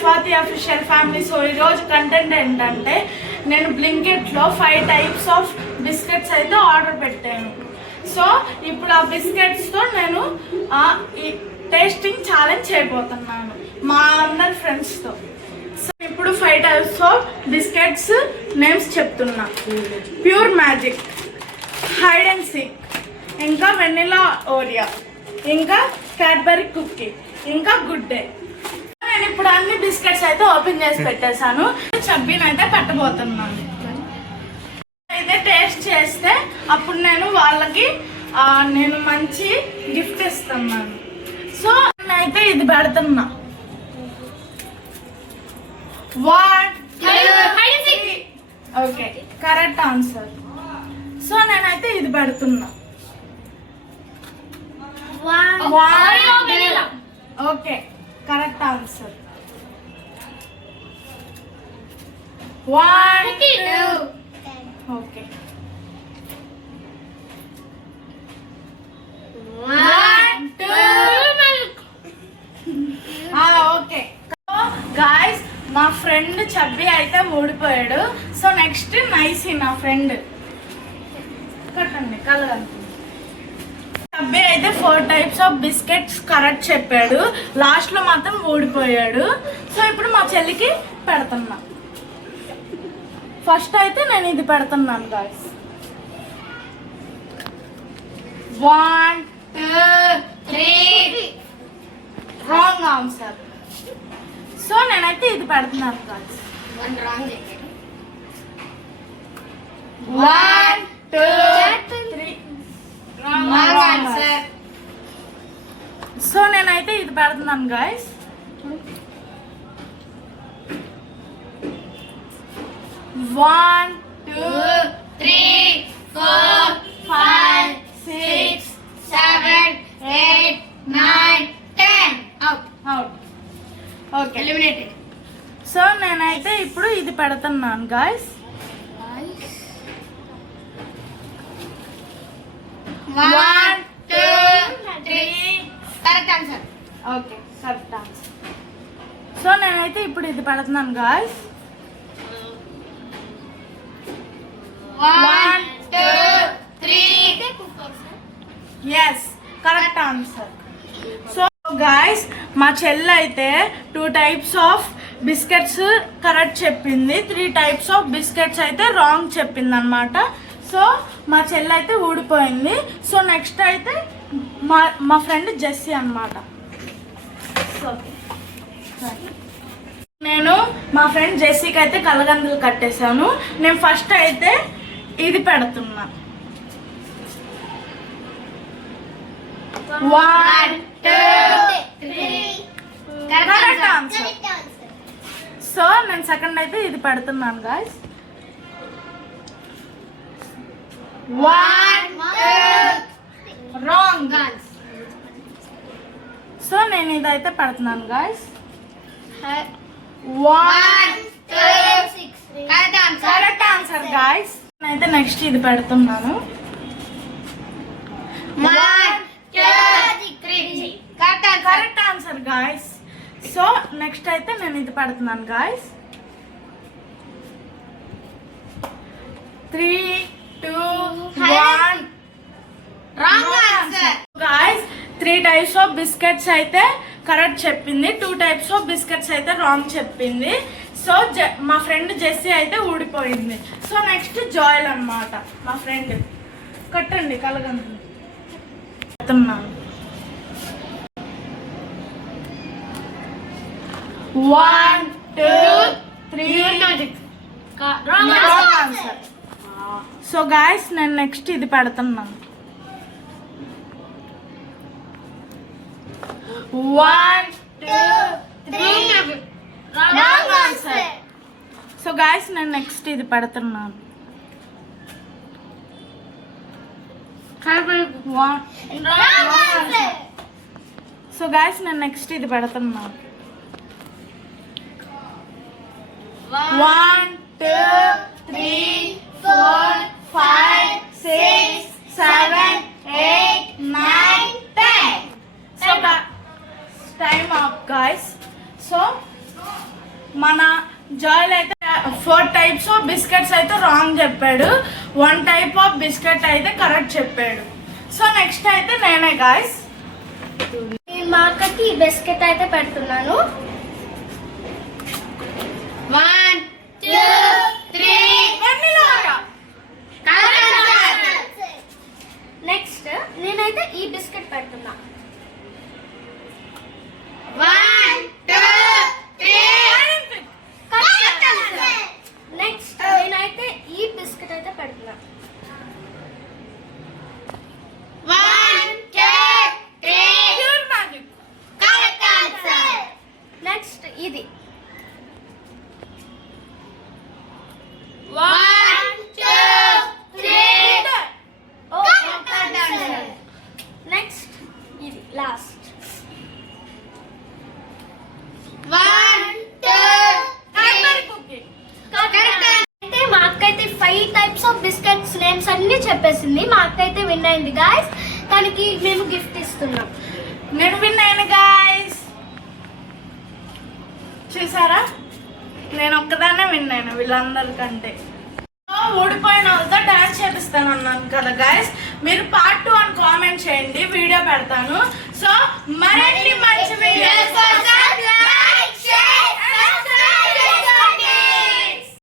Swathi official family. So ఈరోజు కంటెంట్ ఏంటంటే నేను బ్లింకిట్లో 5 టైప్స్ ఆఫ్ బిస్కెట్స్ అయితే ఆర్డర్ పెట్టాను. సో ఇప్పుడు ఆ బిస్కెట్స్తో నేను టేస్టింగ్ ఛాలెంజ్ చేయబోతున్నాను మా అందరి ఫ్రెండ్స్తో. సో ఇప్పుడు 5 టైప్స్ ఆఫ్ బిస్కెట్స్ నేమ్స్ చెప్తున్నా. Pure magic, hide and seek, ఇంకా వెనిలా ఓరియా, ఇంకా క్యాడ్బరీ కుకీ, ఇంకా గుడ్ డే. నేను ఇప్పుడు అన్ని బిస్కెట్స్ అయితే ఓపెన్ చేసి పెట్టేశాను. చబ్బీని అయితే పెట్టబోతున్నాను. అయితే టేస్ట్ చేస్తే అప్పుడు నేను వాళ్ళకి నేను మంచి గిఫ్ట్ ఇస్తున్నాను. సో నేనైతే ఇది పెడుతున్నా. 1 2 ఓకే, కరెక్ట్ ఆన్సర్. సో నేనైతే ఇది పెడుతున్నా. 1 ఓకే, కరెక్ట్ ఆన్సర్. 1 2 ఓకే. 1 2 ఓకే. గాయస్, మా ఫ్రెండ్ చబ్బి అయితే ఊడిపోయాడు. సో నెక్స్ట్ నైసి, నా ఫ్రెండ్. కట్టండి కలగండి. చబ్బి అయితే 4 టైప్స్ ఆఫ్ బిస్కెట్స్ కరెక్ట్ చెప్పాడు. లాస్ట్లో మాత్రం ఊడిపోయాడు. సో ఇప్పుడు మా చెల్లికి పెడుతున్నా. ఫస్ట్ అయితే నేను ఇది పెడుతున్నాను గాయస్. 1 2 3 wrong answer. సో నేనైతే ఇది పెడుతున్నాను గాయస్. 1 2 3 wrong answer. సో నేనైతే ఇది పెడుతున్నాను guys. 1 2 3 4 5 6 7 8 9 10 out. Okay, eliminated. So నేనైతే ఇప్పుడు ఇది పెడుతున్నాను guys. 1 2 3 correct answer. Okay, correct answer. So నేనైతే ఇప్పుడు ఇది పెడుతున్నాను guys. 1 2 3 yes, correct answer. So guys, మా చెల్లి అయితే 2 టైప్స్ ఆఫ్ బిస్కెట్స్ కరెక్ట్ చెప్పింది. 3 టైప్స్ ఆఫ్ బిస్కెట్స్ అయితే రాంగ్ చెప్పింది అనమాట. సో మా చెల్లి అయితే ఊడిపోయింది. సో నెక్స్ట్ అయితే మా ఫ్రెండ్ జెస్సీ అనమాట. నేను మా ఫ్రెండ్ జెస్సీకి అయితే కలగందులు కట్టేశాను. నేను ఫస్ట్ అయితే ఇది పెడుతున్నా. 1 2 3 కరెక్ట్ ఆన్సర్. సో నేను సెకండ్ అయితే ఇది పెడుతున్నాను గాయస్. 1 2 wrong answer. సో నేను ఇదైతే పెడుతున్నాను గాయస్. 1 2 6 correct answer guys. నేనైతే నెక్స్ట్ ఇది పెడుతున్నాను. 1 2 3 correct answer guys. So next అయితే నేను ఇది పెడుతున్నాను గాయస్. 3 2 1 wrong answer. Guys, 3 types of biscuits అయితే కరెక్ట్ చెప్పింది. 2 టైప్స్ ఆఫ్ బిస్కెట్స్ అయితే రాంగ్ చెప్పింది. సో మా ఫ్రెండ్ జెస్సీ అయితే ఊడిపోయింది. సో నెక్స్ట్ జాయల్ అన్నమాట, మా ఫ్రెండ్. కట్టండి కలగండి. 1 2 3 రాంగ్ ఆన్సర్. సో గాయస్, నేను నెక్స్ట్ ఇది పెడుతున్నాను. 1 2 3 రాంగ్ ఆన్సర్. సో గాయస్, నేను నెక్స్ట్ ఇది పెడుతున్నాను. 1 సో గాయస్, నేను నెక్స్ట్ ఇది పెడుతున్నాను. 1 2 3 4 5 6 7 8 9 10. So time up guys. So మన జాయిల్ అయితే 4 టైప్స్ ఆఫ్ బిస్కెట్స్ అయితే రాంగ్ చెప్పాడు, 1 టైప్ ఆఫ్ బిస్కెట్ అయితే కరెక్ట్ చెప్పాడు. సో నెక్స్ట్ అయితే నేనే గాయస్. నేను మా అక్కకి ఈ బిస్కెట్ అయితే పెడుతున్నాను. 1 2 3 నెక్స్ట్ నేనైతే ఈ బిస్కెట్ పెడుతున్నా. 1 2 3 నెక్స్ట్ నేనైతే ఈ బిస్కెట్ అయితే పెడుతున్నా. 1 2 3 pure magic. Correct answer. Next ఇది 1 2 3 నెక్స్ట్ ఇది లాస్ట్. 1 2 క్యాడ్బరీ కుకీ. అయితే మా అక్క అయితే 5 టైప్స్ ఆఫ్ బిస్కెట్స్ నేమ్స్ అన్ని చెప్పేసింది. మా అక్క అయితే విన్ అయింది గాయస్. తనకి మేము గిఫ్ట్ ఇస్తున్నాం. నేను విన్ అయ్యాను గాయస్. చూసారా, నేను ఒక్కదాన్నే విన్ అయినా వీళ్ళందరికంటే. ఓడిపోయిన వాళ్ళతో డాన్స్ చేపిస్తాను అన్నాను కదా గాయస్. మీరు పార్ట్ 2 అని కామెంట్ చేయండి, వీడియో పెడతాను. సో మరిన్ని మంచి వీడియోస్ కోసం